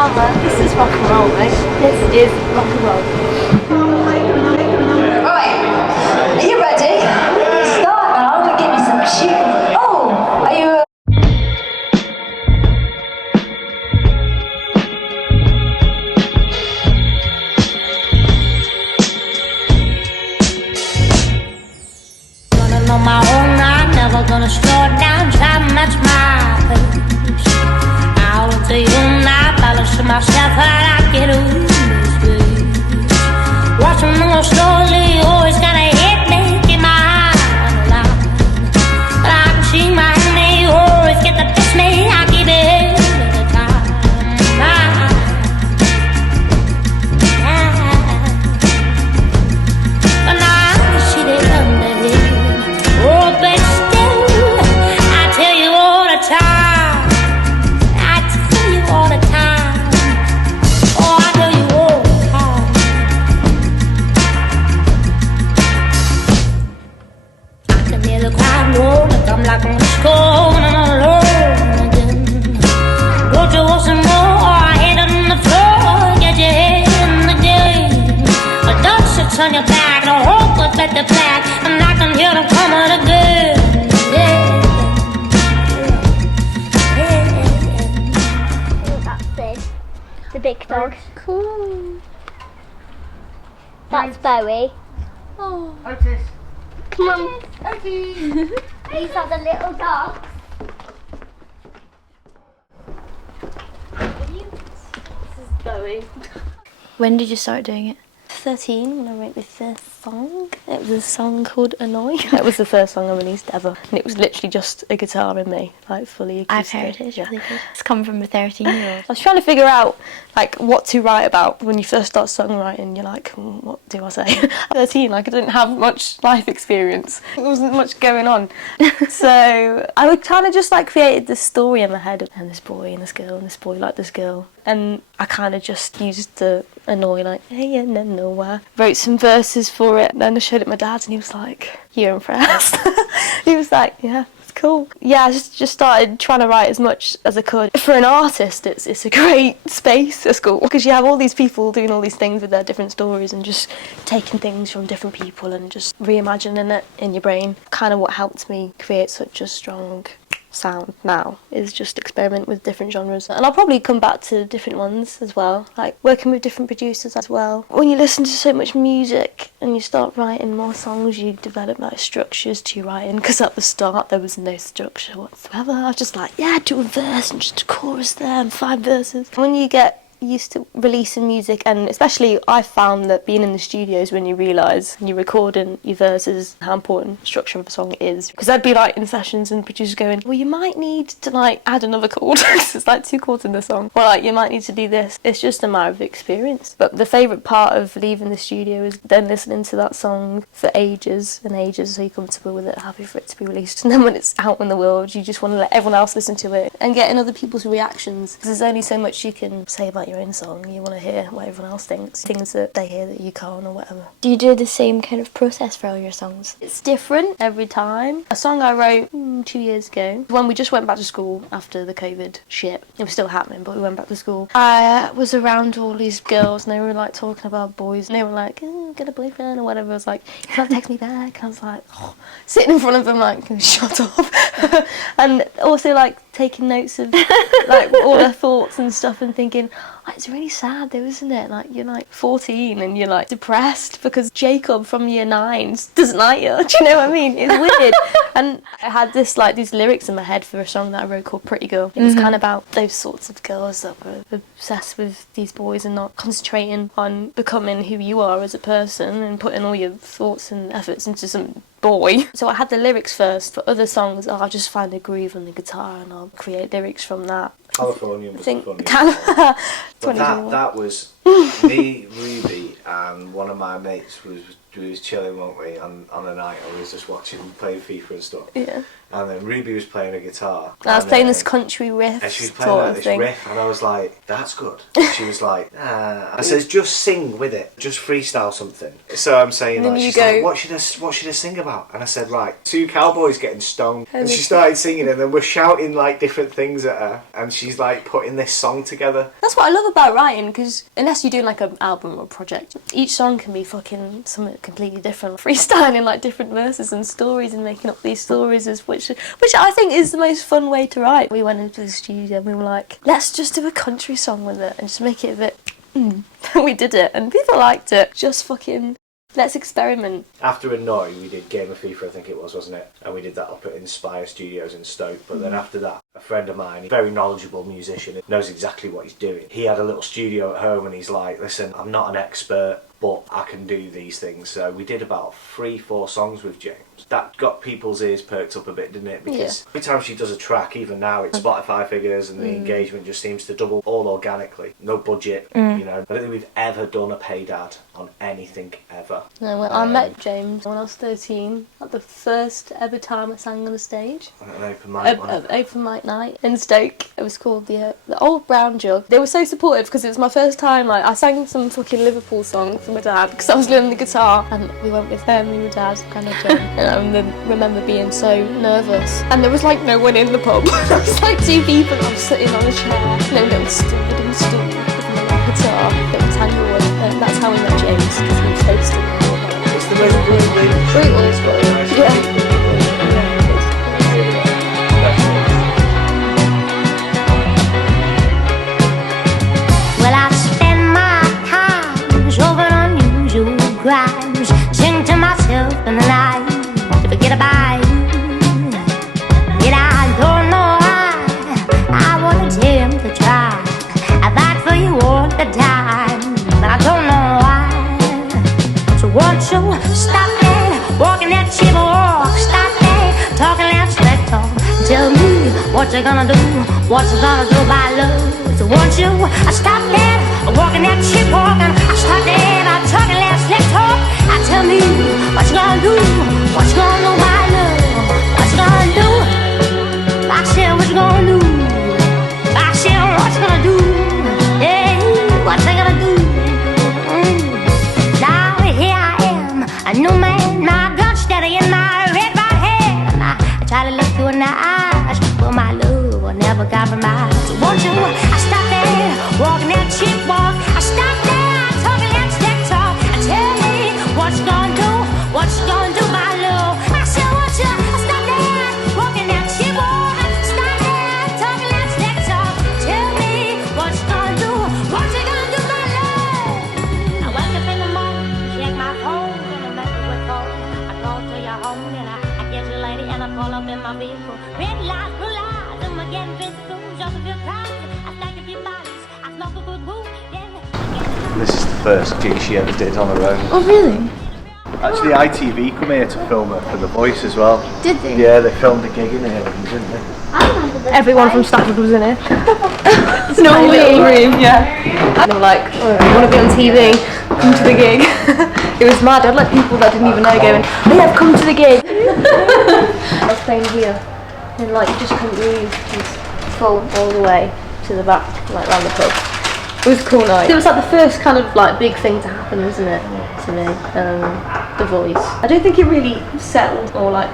This is rock and roll, mate. This is rock and roll. Right, are you ready? Start now, I'm going to give you some tune. Oh, are you... Running on my own, I'm never gonna slow down, try to match my pace. I will tell you now, balance to myself, how I get away this way. Watching more slowly, always gotta hit me, keep my eye on the line. But I can see my enemy, always get the best me, I keep it all the time. But now I can see the underneath. Oh, but still, I tell you all the time. I tell you all the time. Oh, I tell you all the time. I can hear the crowd roll, like I'm going alone again. Won't you want some more? I hit it on the floor, get your head in the game. A dog sits on your back, and a hope will let the black, and I can hear them coming again. That's Sid, the big dog. Cool. That's Bowie. Oh. Otis. Come on. Otis. These are the little dogs. This is Bowie. When did you start doing it? 13 when I wrote the first song. It was a song called Annoy. That was the first song I released ever. And it was literally just a guitar and me, like fully acoustic. I've heard it, it's really good. It's come from a 13-year-old. I was trying to figure out like what to write about. When you first start songwriting, you're like, what do I say? 13, like I didn't have much life experience. There wasn't much going on. So I would kind of just like created this story in my head, and this boy and this girl, and this boy liked this girl. And I kind of just used the Annoy, like, hey, and then nowhere. Wrote some verses for it, and then I showed it to my dad, and he was like, you're impressed? He was like, yeah, it's cool. Yeah, I just started trying to write as much as I could. For an artist, it's a great space at school, because you have all these people doing all these things with their different stories and just taking things from different people and just reimagining it in your brain. Kind of what helped me create such a strong sound now is just experiment with different genres, and I'll probably come back to different ones as well, like working with different producers as well. When you listen to so much music and you start writing more songs, you develop like structures to your writing, because at the start there was no structure whatsoever. I was just like, yeah, do a verse and just a chorus there and 5 verses. When you get used to releasing music, and especially I found that being in the studios, when you realise you're recording your verses, how important structure of a song is. Because I'd be like in sessions and producers going, well, you might need to like add another chord because it's like 2 chords in the song, or like you might need to do this. It's just a matter of experience. But the favourite part of leaving the studio is then listening to that song for ages and ages, so you're comfortable with it, happy for it to be released, and then when it's out in the world you just want to let everyone else listen to it and getting other people's reactions, because there's only so much you can say about your own song. You want to hear what everyone else thinks, things that they hear that you can't, or whatever. Do you do the same kind of process for all your songs? It's different every time. A song I wrote 2 years ago, when we just went back to school after the COVID shit. It was still happening, but we went back to school. I was around all these girls and they were like talking about boys, and they were like, get a boyfriend or whatever. I was like, you can't text me back. And I was like, sitting in front of them like, shut up. And also like taking notes of like all their thoughts and stuff, and thinking, oh, it's really sad though, isn't it? Like you're like 14 and you're like depressed because Jacob from year 9 doesn't like you. Do you know what I mean? It's weird. And I had this like these lyrics in my head for a song that I wrote called Pretty Girl. It was kind of about those sorts of girls that were obsessed with these boys and not concentrating on becoming who you are as a person and putting all your thoughts and efforts into some boy. So I had the lyrics first. For other songs, I'll just find a groove on the guitar and I'll create lyrics from that. California was think funny. But that was me, Ruby, and one of my mates we was chilling, weren't we, on a night. I was just watching, playing FIFA and stuff. Yeah. And then Ruby was playing a guitar. I was playing this country riff. And she was playing like this riff, and I was like, that's good. And she was like, ah. I says, just sing with it. Just freestyle something. So I'm saying, like, she's like, what should I sing about? And I said, right, 2 cowboys getting stoned. And she started singing, and then we're shouting like different things at her, and she's like putting this song together. That's what I love about writing, because unless you're doing like an album or a project, each song can be fucking something completely different. Freestyling like different verses and stories and making up these stories, which I think is the most fun way to write. We went into the studio and we were like, let's just do a country song with it and just make it a bit. We did it and people liked it. Just fucking. Let's experiment. After Annoy, we did Game of FIFA, I think it was, wasn't it? And we did that up at Inspire Studios in Stoke. But then after that, a friend of mine, a very knowledgeable musician, knows exactly what he's doing. He had a little studio at home and he's like, listen, I'm not an expert, but I can do these things. So we did about 3-4 songs with James. That got people's ears perked up a bit, didn't it? Because every time she does a track, even now, it's Spotify figures and the engagement just seems to double all organically. No budget, you know. I don't think we've ever done a paid ad on anything ever. No, well, I met James when I was 13, like the first ever time I sang on the stage. An open mic Open mic night in Stoke. It was called the Old Brown Jug. They were so supportive because it was my first time. Like I sang some fucking Liverpool song for my dad because I was learning the guitar, and we went with me and my dad, kind of. And I remember being so nervous, and there was like no one in the pub. There was like 2 people. I was sitting on a chair, no little stool with my guitar, little tanglewood. And that's how we met James because he was hosting. It's the most brutal. Yeah. Well, I spend my time solving unusual crimes, sing to myself in the night to forget about you. Yet I don't know why I want to tell him to try. I fight for you all the time, but I don't know why. So won't you stop that walking that cheap walk? Stop that talking that slick talk. Tell me what you gonna do, what you gonna do by love. So won't you stop that walking that cheap walk, and stop that talking that slick talk. Tell me what you gonna do, what you gonna do by love. What you gonna do? I said what you gonna do. I said what you gonna do. Hey, what you gonna do? Now here I am, a new man, my gun steady in my red right hand. I try to look you in the eyes, but my love will never compromise. So won't you stop there, walking that cheap walk? Stop there, talking that slick talk. Tell me what you gonna do, what you gonna do, my love. I said won't you stop there, walking that cheap walk? Stop there, talking that slick talk. Tell me what you gonna do, what you gonna do, my love. I wake up in the morning, check my phone, and the message would call. I call to your home, and I get you lady, and I pull up in my vehicle. Red lights, blue lights, and we're getting physical. Just a few times, I stack a few bodies, I smoke a good boo. This is the first gig she ever did on her own. Oh really? Actually, ITV come here to film her for The Voice as well. Did they? Yeah, they filmed a gig in here, didn't they? I remember this. Everyone from Stafford was in it. No way. Room, yeah. And they were like, oh, I want to be on TV, come to the gig. It was mad. I had like people that didn't even know going, oh yeah, I've come to the gig. I was playing here, and like you just couldn't breathe. It was full all the way to the back, like round the pub. It was a cool night. It was like the first kind of like big thing to happen, wasn't it, to me? The Voice. I don't think it really settled or like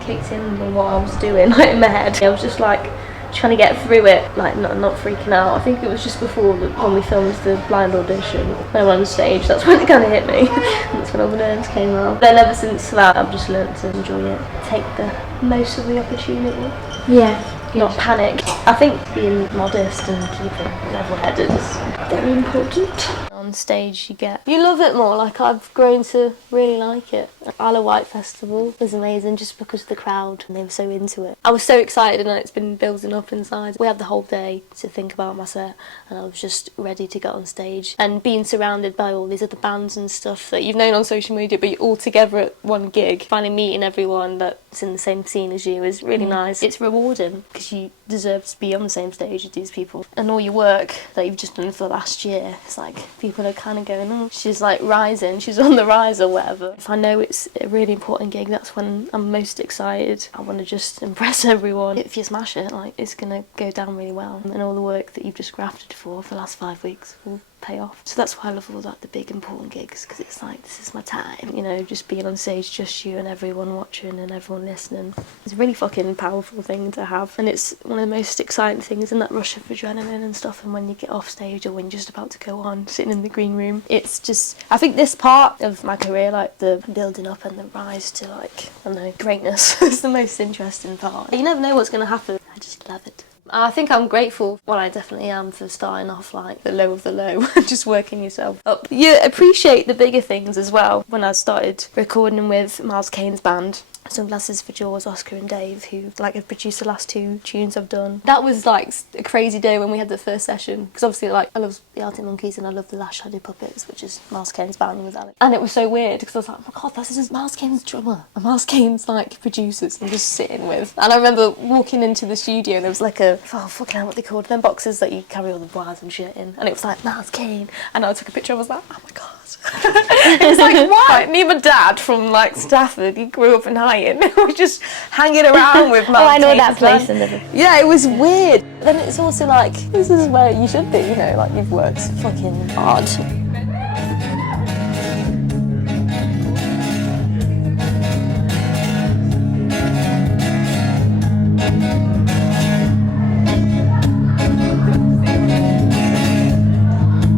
kicked in on what I was doing like in my head. I was just like trying to get through it, like not freaking out. I think it was just before when we filmed the blind audition. When I went on stage, that's when it kind of hit me. That's when all the nerves came out. Then ever since that, I've just learnt to enjoy it, take the most of the opportunity. Yeah. Not panic. I think being modest and keeping level-headed is very important. On stage you love it more, like I've grown to really like it. Isle of Wight Festival was amazing just because of the crowd and they were so into it. I was so excited and it's been building up inside. We had the whole day to think about my set and I was just ready to get on stage. And being surrounded by all these other bands and stuff that you've known on social media but you're all together at one gig, finally meeting everyone that's in the same scene as you is really nice. It's rewarding because you deserve to be on the same stage as these people. And all your work that you've just done for the last year, it's like people are kind of going, oh, she's like rising, she's on the rise or whatever. If I know it's a really important gig, that's when I'm most excited. I want to just impress everyone. If you smash it, like it's going to go down really well. And all the work that you've just grafted for the last 5 weeks will pay off. So that's why I love all like the big important gigs, because it's like, this is my time, you know, just being on stage, just you and everyone watching and everyone listening. It's a really fucking powerful thing to have, and it's one of the most exciting things in that rush of adrenaline and stuff. And when you get off stage or when you're just about to go on, sitting in the green room, it's just, I think this part of my career, like the building up and the rise to like, I don't know, greatness is the most interesting part. You never know what's going to happen. I just love it. I think I'm grateful, well, I definitely am, for starting off like the low of the low, just working yourself up. You appreciate the bigger things as well. When I started recording with Miles Kane's band, Sunglasses for Jaws, Oscar and Dave, who like have produced the last 2 tunes I've done. That was like a crazy day when we had the first session, because obviously like I love the Arctic Monkeys and I love the Last Shadow Puppets, which is Miles Kane's band with Alex. And it was so weird because I was like, oh my god, this is Miles Kane's drummer and Miles Kane's like producers I'm just sitting with. And I remember walking into the studio and there was like a, oh fucking hell, what they called them boxes that you carry all the wires and shit in, and it was like Miles Kane, and I took a picture and I was like, oh my god. It was like, what? Me and my dad from like Stafford, he grew up in Hyton, we were just hanging around with Miles Oh, I know Kane's that place band. in Liverpool. Yeah, it was weird. Then it's also like, this is where you should be, you know, like you've worked fucking hard.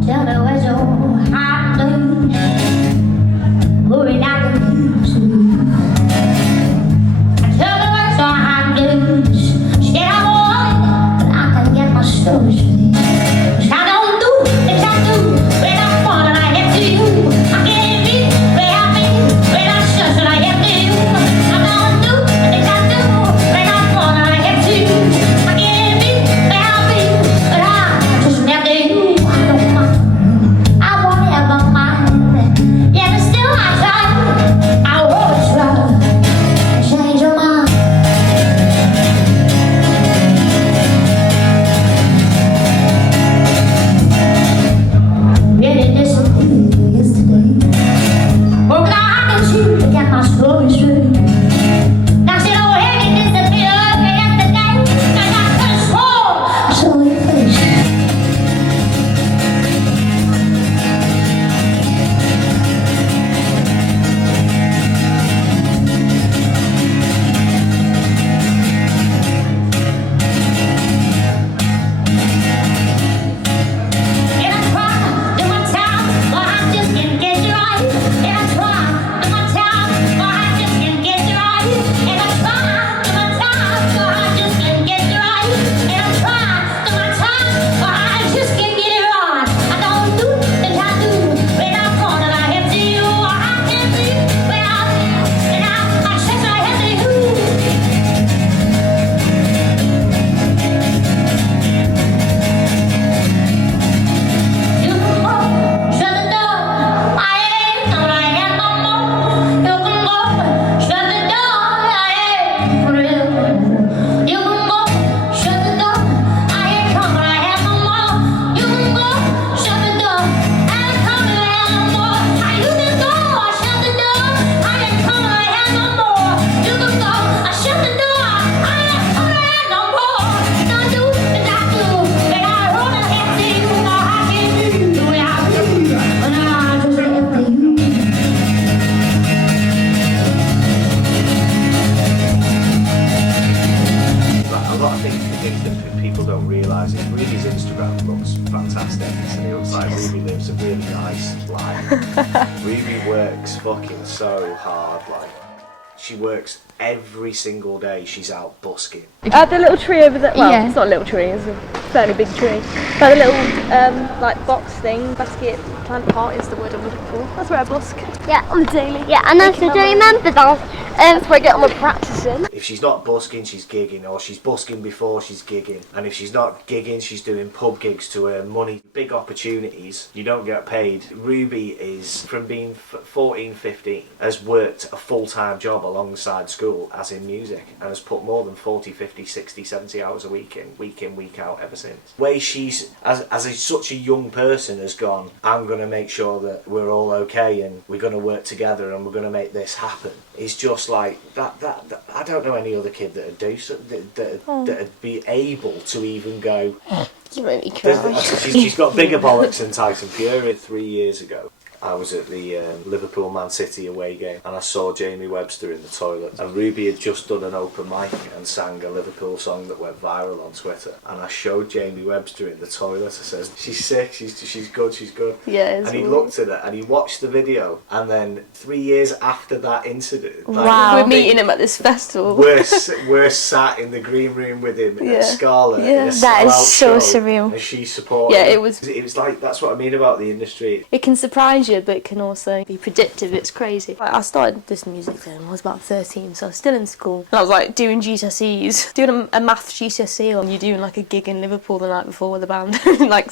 Tell me where's your heart, moving down the blues. Tell me where's your heart, blues. Said I want, but I can get my story straight. 'Cause I don't do things I do when I fall and I have to you. I can't be where I've been when I search and I have to you. I don't do things I do when I fall and I have to you. I can't be where I've been, but I just have to you. I don't mind. I won't ever mind. Yeah, but still I try. I'll always try to change your mind. Really disappeared yesterday. Well, I can see to get my story straight. Now she don't really disappear yesterday. And I could have sworn I saw your face. And I try in my town, but I just can't get you right. And I try in my town, but I just can't get you right. And I try in my town, but I just can't get you right. And I try in my town, but I just can't get it right. I don't do things I do when I fall and I have to you. I can't be when I feel, and I sex I have to you. You can go, shut the door. I ain't gonna have no more. You can go, shut the door. I ain't for real. You can go, shut the door. I ain't gonna have no more. You can go, shut the door. I ain't gonna have no more. You can go, shut the door. I ain't gonna have no more. You can go, shut the door. I ain't gonna have no more. Don't do as I do, but I wanna have to you. No, I can't do the way I do, but I just have to you. Like, a lot of things that people don't realise is Ruby's Instagram looks fantastic, and it looks like Ruby lives a really nice life. Ruby works fucking so hard, like she works every single day. She's out busking. The little tree over there. Well, Yeah. it's not a little tree. It's a fairly big tree. But the little like box thing, basket plant pot is the word I'm looking for. That's where I busk. Yeah, on the daily. Yeah, and I still do remember that. That's where I get all my practicing. If she's not busking, she's gigging, or she's busking before she's gigging. And if she's not gigging, she's doing pub gigs to earn money. Big opportunities. You don't get paid. Ruby is, from being 14, 15, has worked a full-time job alongside school, as in music, and has put more than 40, 50, 60, 70 hours a week in, week out ever since. Way she's, such a young person, has gone, I'm going to make sure that we're all okay and we're going to work together and we're going to make this happen. It's just like that I don't know any other kid that would do so, that'd be able to even go, You made me cry. She's got bigger bollocks than Tyson Fury. 3 years ago, I was at the Liverpool Man City away game and I saw Jamie Webster in the toilet, and Ruby had just done an open mic and sang a Liverpool song that went viral on Twitter, and I showed Jamie Webster in the toilet. I said, she's sick, she's good. Yeah, and he looked at it and he watched the video, and then 3 years after that incident, we're meeting him at this festival. We're sat in the green room with him at Scarlet in a that is sellout so show, surreal. and she supported Yeah, him. it was like, that's what I mean about the industry. It can surprise you, but it can also be predictive. It's crazy. I started this music thing when I was about 13, so I was still in school. And I was like doing GCSEs, doing a maths GCSE, and you're doing like a gig in Liverpool the night before with a band. Like,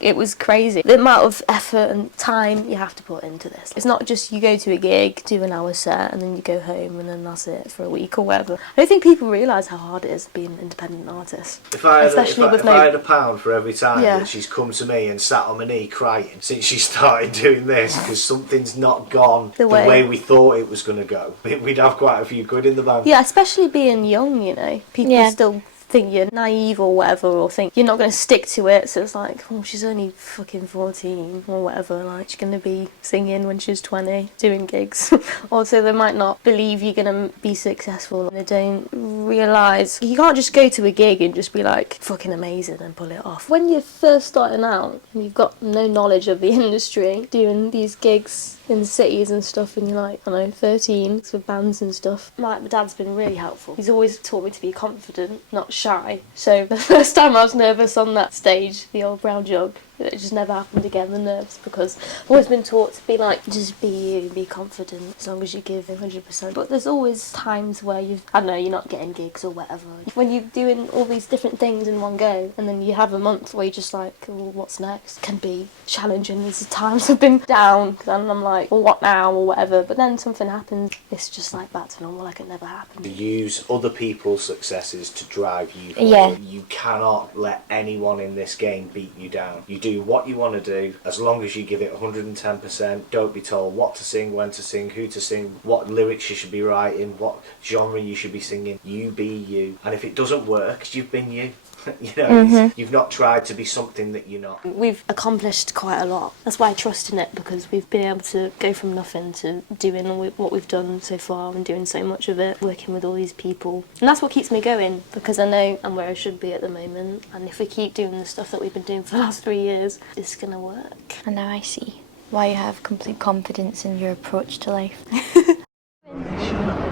it was crazy. The amount of effort and time you have to put into this. It's not just you go to a gig, do an hour set, and then you go home, and then that's it for a week or whatever. I don't think people realise how hard it is being an independent artist. If I had £1 for every time that she's come to me and sat on my knee crying since she started doing this because something's not gone the way we thought it was going to go, we'd have quite a few quid in the bank. Yeah, especially being young, you know. People still think you're naive or whatever, or think you're not going to stick to it, so it's like, oh, she's only fucking 14 or whatever, like she's going to be singing when she's 20, doing gigs. Also, they might not believe you're going to be successful. They don't realise you can't just go to a gig and just be like fucking amazing and pull it off. When you're first starting out and you've got no knowledge of the industry, doing these gigs in cities and stuff, and you're like, I don't know, 13, with bands and stuff. My dad's been really helpful. He's always taught me to be confident, not shy. So the first time I was nervous on that stage, the old brown jug, it just never happened again, the nerves, because I've always been taught to be like, just be you, be confident, as long as you give 100%. But there's always times where you're not getting gigs or whatever. When you're doing all these different things in one go, and then you have a month where you're just like, well, what's next? Can be challenging. There's times I've been down, and I'm like, well, what now, or whatever. But then something happens, it's just like back to normal, like it never happened. To use other people's successes to drive you forward. You cannot let anyone in this game beat you down. You do what you want to do, as long as you give it 110%. Don't be told what to sing, when to sing, who to sing, what lyrics you should be writing, what genre you should be singing. You be you. And if it doesn't work, you've been you. You've not tried to be something that you're not. We've accomplished quite a lot. That's why I trust in it, because we've been able to go from nothing to doing what we've done so far, and doing so much of it, working with all these people. And that's what keeps me going, because I know I'm where I should be at the moment, and if we keep doing the stuff that we've been doing for the last 3 years, it's gonna work. And now I see why you have complete confidence in your approach to life.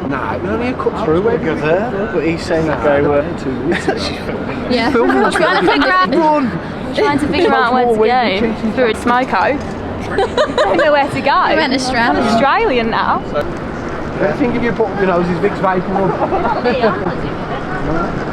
Nah, we only cut through it. Go there, but he's saying go 2 minutes. Yeah. Trying to figure out where to go through a smoko. I don't know where to go. I went Australian. I'm Australian now. I think if you put your nose, his Vicks Vapor on.